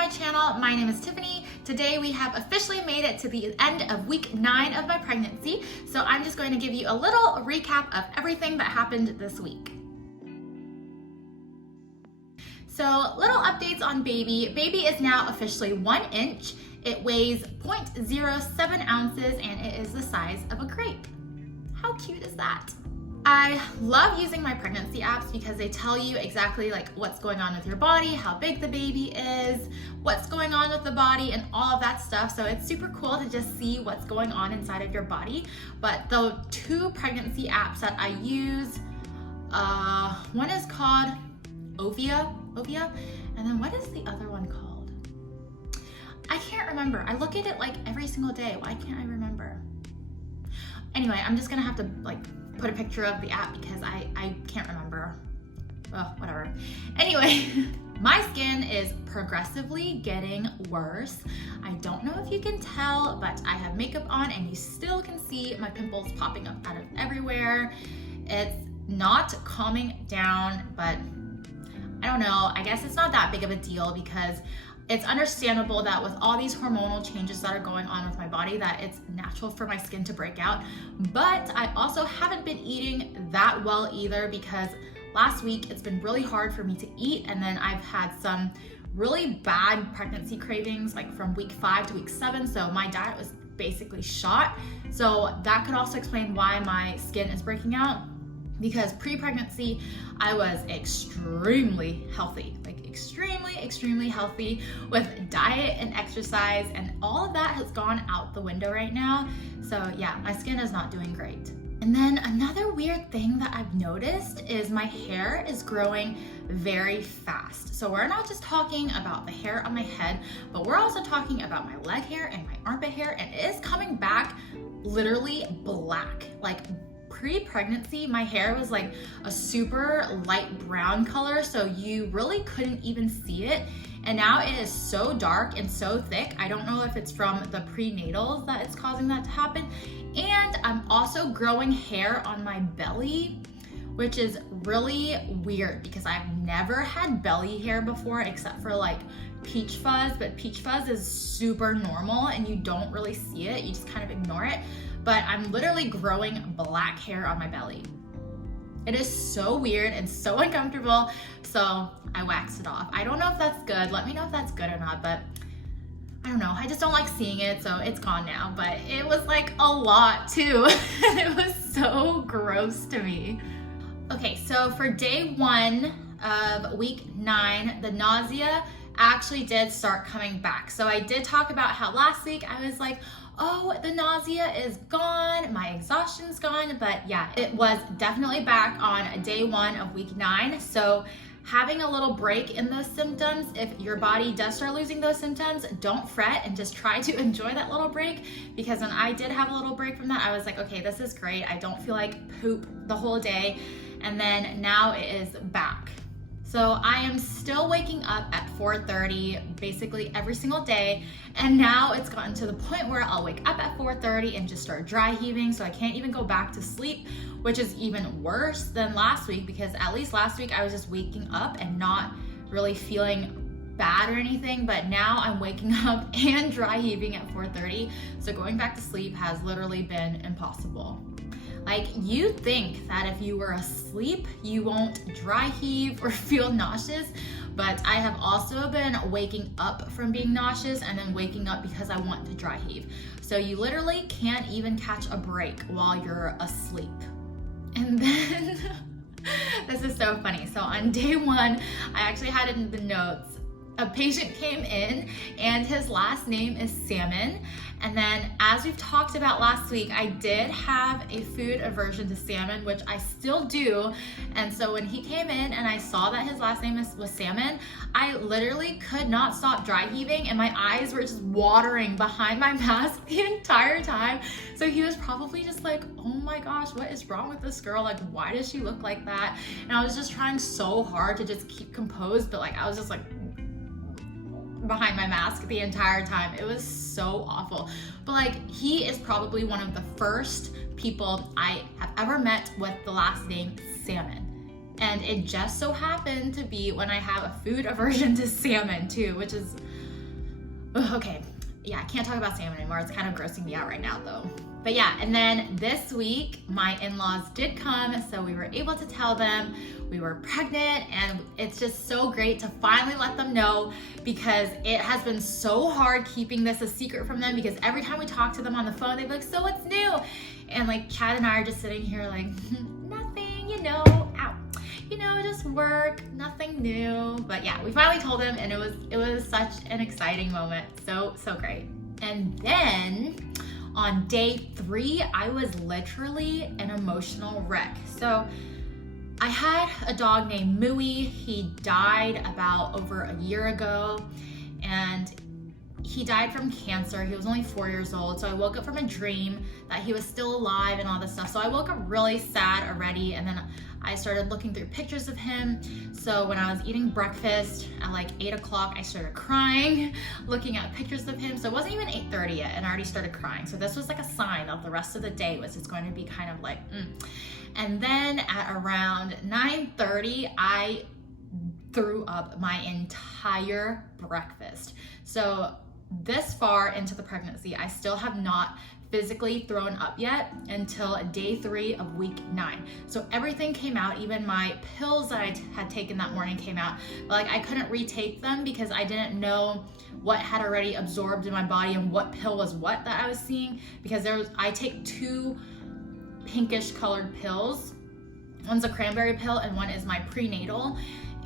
my channel. My name is Tiffany. Today we have officially made it to the end of week 9 of my pregnancy. So I'm just going to give you a little recap of everything that happened this week. So little updates on baby. Baby is now officially 1 inch. It weighs 0.07 ounces and it is the size of a grape. How cute is that? I love using my pregnancy apps because they tell you exactly like what's going on with your body, how big the baby is, what's going on with the body, and all of that stuff. So it's super cool to just see what's going on inside of your body. But the 2 pregnancy apps that I use, one is called Nausea, and then what is the other one called? I can't remember. I look at it like every single day. Why can't I remember? Anyway, I'm just gonna have to like put a picture of the app because I can't remember. Well, whatever. Anyway, my skin is progressively getting worse. I don't know if you can tell, but I have makeup on and you still can see my pimples popping up out of everywhere. It's not calming down, but I don't know. I guess it's not that big of a deal because it's understandable that with all these hormonal changes that are going on with my body that it's natural for my skin to break out. But I also haven't been eating that well either because last week it's been really hard for me to eat, and then I've had some really bad pregnancy cravings like from week 5 to week 7, so my diet was basically shot. So that could also explain why my skin is breaking out, because pre-pregnancy I was extremely healthy, like extremely healthy with diet and exercise, and all of that has gone out the window right now. So yeah, my skin is not doing great. And then another weird thing that I've noticed is my hair is growing very fast. So we're not just talking about the hair on my head, but we're also talking about my leg hair and my armpit hair, and it is coming back literally black. Like pre-pregnancy, my hair was like a super light brown color, so you really couldn't even see it. And now it is so dark and so thick. I don't know if it's from the prenatals that it's causing that to happen. And I'm also growing hair on my belly, which is really weird because I've never had belly hair before except for like peach fuzz, but peach fuzz is super normal and you don't really see it, you just kind of ignore it. But I'm literally growing black hair on my belly. It is so weird and so uncomfortable, so I waxed it off. I don't know if that's good. Let me know if that's good or not, but I don't know. I just don't like seeing it, so it's gone now. But it was like a lot too. It was so gross to me. Okay, so for day 1 of week 9, the nausea actually did start coming back. So I did talk about how last week I was like, oh, the nausea is gone, my exhaustion's gone, but yeah, it was definitely back on day 1 of week 9. So having a little break in those symptoms, if your body does start losing those symptoms, don't fret and just try to enjoy that little break, because when I did have a little break from that, I was like, okay, this is great. I don't feel like poop the whole day. And then now it is back. So I am still waking up at 4:30 basically every single day, and now it's gotten to the point where I'll wake up at 4:30 and just start dry heaving, so I can't even go back to sleep, which is even worse than last week, because at least last week I was just waking up and not really feeling bad or anything, but now I'm waking up and dry heaving at 4:30, so going back to sleep has literally been impossible. Like, you think that if you were asleep, you won't dry heave or feel nauseous, but I have also been waking up from being nauseous and then waking up because I want to dry heave. So you literally can't even catch a break while you're asleep. And then, this is so funny. So on day 1, I actually had it in the notes. A patient came in and his last name is Salmon. And then, as we've talked about last week, I did have a food aversion to salmon, which I still do. And so when he came in and I saw that his last name was Salmon, I literally could not stop dry heaving and my eyes were just watering behind my mask the entire time. So he was probably just like, oh my gosh, what is wrong with this girl? Like, why does she look like that? And I was just trying so hard to just keep composed, but like, I was just like behind my mask the entire time. It was so awful. But like, he is probably one of the first people I have ever met with the last name Salmon. And it just so happened to be when I have a food aversion to salmon too, which is Ugh, okay, yeah, I can't talk about salmon anymore. It's kind of grossing me out right now though. But yeah, and then this week, my in-laws did come, so we were able to tell them we were pregnant, and it's just so great to finally let them know, because it has been so hard keeping this a secret from them, because every time we talk to them on the phone, they'd be like, so what's new? And like Chad and I are just sitting here like, nothing, you know, ow. You know, just work, nothing new. But yeah, we finally told him, and it was such an exciting moment. So great. And then on day 3, I was literally an emotional wreck. So I had a dog named Mooey. He died about over a year ago, and he died from cancer. He was only 4 years old. So I woke up from a dream that he was still alive and all this stuff. So I woke up really sad already, and then I started looking through pictures of him. So when I was eating breakfast at like 8 o'clock, I started crying, looking at pictures of him. So it wasn't even 8:30 yet, and I already started crying. So this was like a sign that the rest of the day was just going to be kind of like, And then at around 9:30, I threw up my entire breakfast. So this far into the pregnancy, I still have not physically thrown up yet until day 3 of week 9. So everything came out, even my pills that I had taken that morning came out, but like I couldn't retake them because I didn't know what had already absorbed in my body and what pill was what that I was seeing, because I take 2 pinkish colored pills. One's a cranberry pill and one is my prenatal,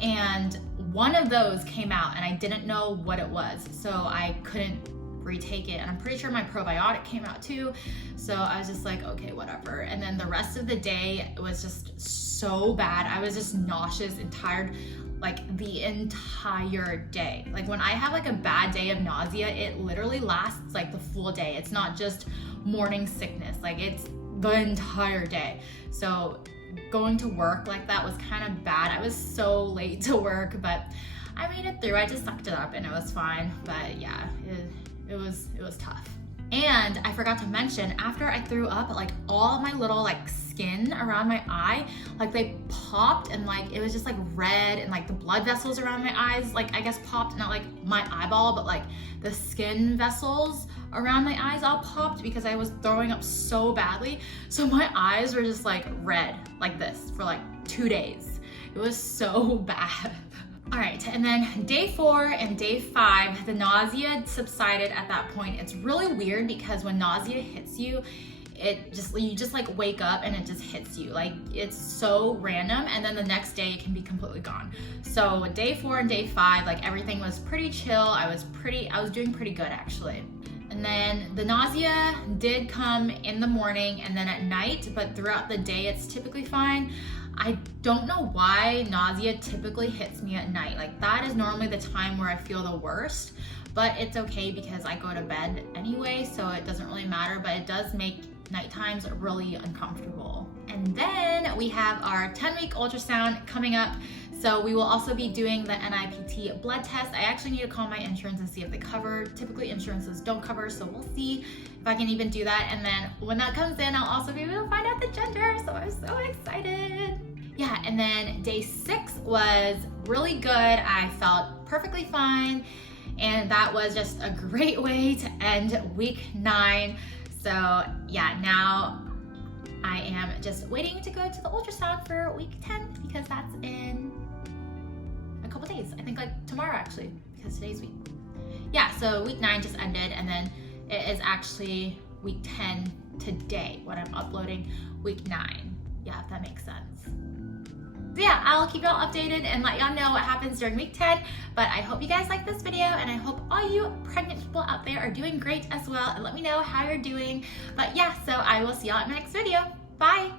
and one of those came out and I didn't know what it was, so I couldn't retake it. And I'm pretty sure my probiotic came out too, so I was just like, okay, whatever. And then the rest of the day was just so bad. I was just nauseous and tired like the entire day. Like when I have like a bad day of nausea, it literally lasts like the full day. It's not just morning sickness, like it's the entire day. So going to work like that was kind of bad. I was so late to work, but I made it through. I just sucked it up and it was fine. But yeah, it was tough. And I forgot to mention, after I threw up, like all my little like skin around my eye, like they popped, and like it was just like red, and like the blood vessels around my eyes, like I guess popped, not like my eyeball, but like the skin vessels around my eyes all popped because I was throwing up so badly. So my eyes were just like red like this for like 2 days. It was so bad. All right, and then day 4 and day 5, the nausea subsided at that point. It's really weird because when nausea hits you, you just like wake up and it just hits you. Like it's so random, and then the next day it can be completely gone. So day 4 and day 5, like everything was pretty chill. I was doing pretty good actually. And then the nausea did come in the morning and then at night, but throughout the day it's typically fine. I don't know why nausea typically hits me at night. Like that is normally the time where I feel the worst, but it's okay because I go to bed anyway, so it doesn't really matter, but it does make night times really uncomfortable. And then we have our 10-week ultrasound coming up. So we will also be doing the NIPT blood test. I actually need to call my insurance and see if they cover. Typically insurances don't cover, so we'll see if I can even do that. And then when that comes in, I'll also be able to find out the gender, so I'm so excited. Yeah, and then day 6 was really good. I felt perfectly fine, and that was just a great way to end week 9. So yeah, now I am just waiting to go to the ultrasound for week 10 because that's in a couple days. I think like tomorrow actually, because today's week. Yeah, so week 9 just ended, and then it is actually week 10 today when I'm uploading week 9. Yeah, if that makes sense. So yeah, I'll keep y'all updated and let y'all know what happens during week 10, but I hope you guys like this video, and I hope all you pregnant people out there are doing great as well, and let me know how you're doing. But yeah, so I will see y'all in my next video. Bye!